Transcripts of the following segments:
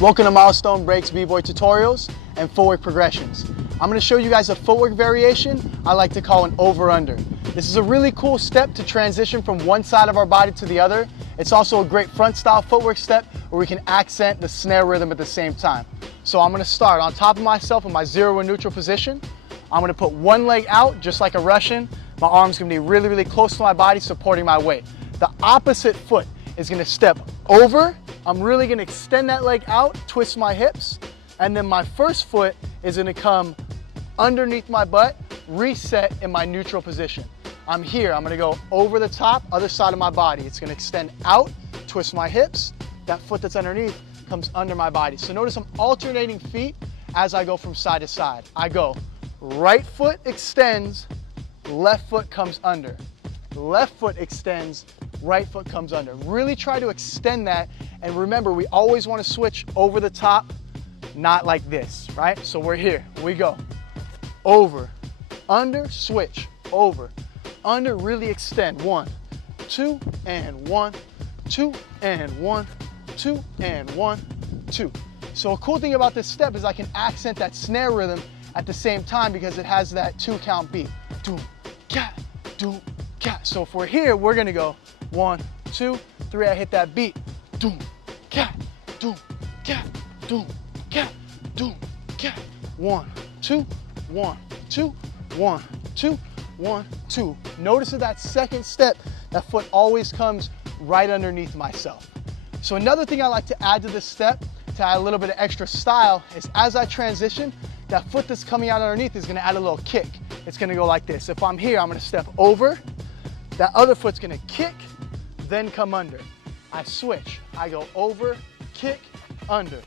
Welcome to Milestone Breaks B-Boy tutorials and footwork progressions. I'm going to show you guys a footwork variation I like to call an over-under. This is a really cool step to transition from one side of our body to the other. It's also a great front style footwork step where we can accent the snare rhythm at the same time. So I'm going to start on top of myself in my zero and neutral position. I'm going to put one leg out just like a Russian. My arm's going to be really close to my body, supporting my weight. The opposite foot is going to step over. I'm really going to extend that leg out, twist my hips, and then my first foot is going to come underneath my butt, reset in my neutral position. I'm here, I'm going to go over the top, other side of my body. It's going to extend out, twist my hips. That foot that's underneath comes under my body. So notice I'm alternating feet as I go from side to side. I go right foot extends, left foot comes under. Left foot extends, right foot comes under. Really try to extend that, and remember, we always want to switch over the top, not like this, right? So we're here, we go. Over, under, switch, over, under, really extend. 1, 2, and 1, 2, and 1, 2, and 1, 2. So a cool thing about this step is I can accent that snare rhythm at the same time because it has that 2 count beat. Doom, cat, doom, cat. So if we're here, we're gonna go 1, 2, 3, I hit that beat. Doom, cat, doom, cat, doom, cat, doom, cat. 1, 2, 1, 2, 1, 2, 1, 2. Notice that second step, that foot always comes right underneath myself. So another thing I like to add to this step, to add a little bit of extra style, is as I transition, that foot that's coming out underneath is gonna add a little kick. It's gonna go like this. If I'm here, I'm gonna step over, that other foot's gonna kick, then come under. I switch, I go over, kick, under,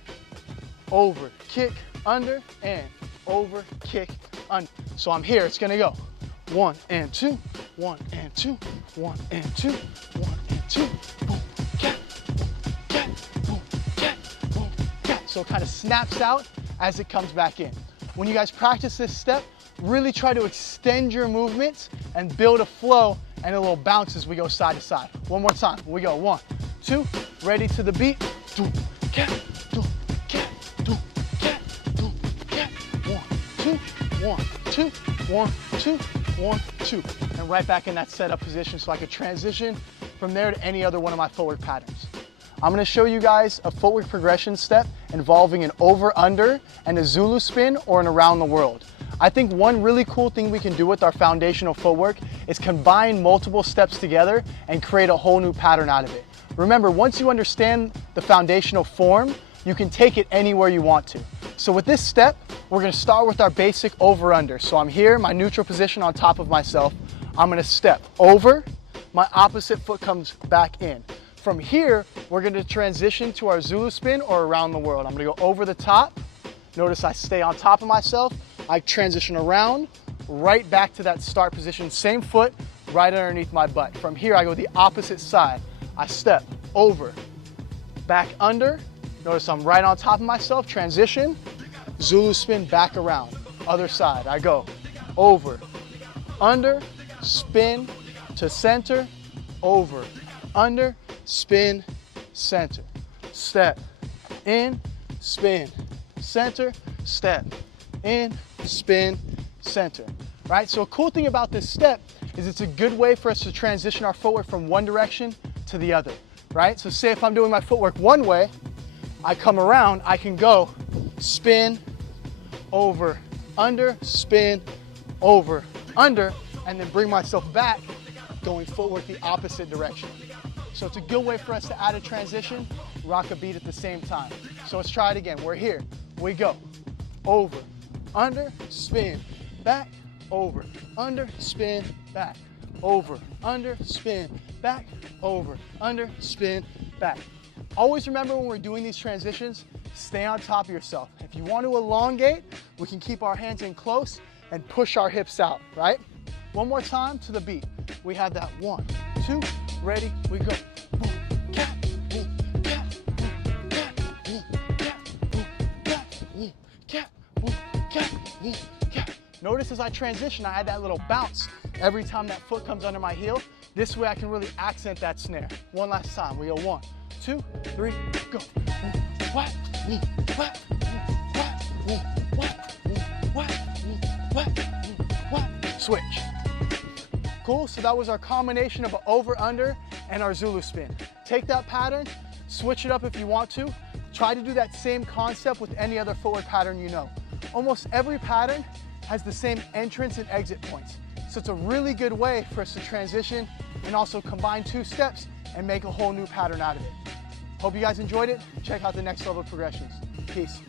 over, kick, under, and over, kick, under. So I'm here, it's gonna go 1 and 2, 1 and 2, 1 and 2, 1 and 2, boom, cat, boom, cat, boom, cat, boom, cat. So it kind of snaps out as it comes back in. When you guys practice this step, really try to extend your movements and build a flow and a little bounce as we go side to side. One more time, we go 1, 2, ready to the beat, doom, cat, doom, cat, doom, cat, doom, cat, 1, 2, 1, 2, 1, 2, 1, 2. And right back in that setup position so I could transition from there to any other one of my footwork patterns. I'm gonna show you guys a footwork progression step involving an over-under and a Zulu spin or an around the world. I think one really cool thing we can do with our foundational footwork is combine multiple steps together and create a whole new pattern out of it. Remember, once you understand the foundational form, you can take it anywhere you want to. So with this step, we're gonna start with our basic over-under. So I'm here, my neutral position on top of myself. I'm gonna step over, my opposite foot comes back in. From here, we're gonna transition to our Zulu spin or around the world. I'm gonna go over the top. Notice I stay on top of myself. I transition around, right back to that start position, same foot, right underneath my butt. From here, I go the opposite side. I step over, back under. Notice I'm right on top of myself, transition, Zulu spin, back around. Other side, I go over, under, spin to center, over, under, spin, center. Step, in, spin, center, step, in, spin, center. Right? So a cool thing about this step is it's a good way for us to transition our footwork from one direction to the other. Right? So say if I'm doing my footwork one way, I come around, I can go spin, over, under, spin, over, under, and then bring myself back, going footwork the opposite direction. So it's a good way for us to add a transition, rock a beat at the same time. So let's try it again. We're here, we go. Over, under, spin, back, over, under, spin, back, over, under, spin, back, over, under, spin, back. Always remember when we're doing these transitions, stay on top of yourself. If you want to elongate, we can keep our hands in close and push our hips out, right? One more time to the beat. We have that 1, 2, ready, we go. Boom, cat, boom, cat, boom, cat, boom, cat, boom, cat, boom, cat, boom, cat, boom, cat. Notice as I transition, I add that little bounce every time that foot comes under my heel. This way I can really accent that snare. One last time, we go 1, 2, 3, go. What? Switch. Cool, so that was our combination of an over-under and our Zulu spin. Take that pattern, switch it up if you want to. Try to do that same concept with any other footwork pattern you know. Almost every pattern has the same entrance and exit points. So it's a really good way for us to transition and also combine two steps and make a whole new pattern out of it. Hope you guys enjoyed it. Check out the next level progressions. Peace.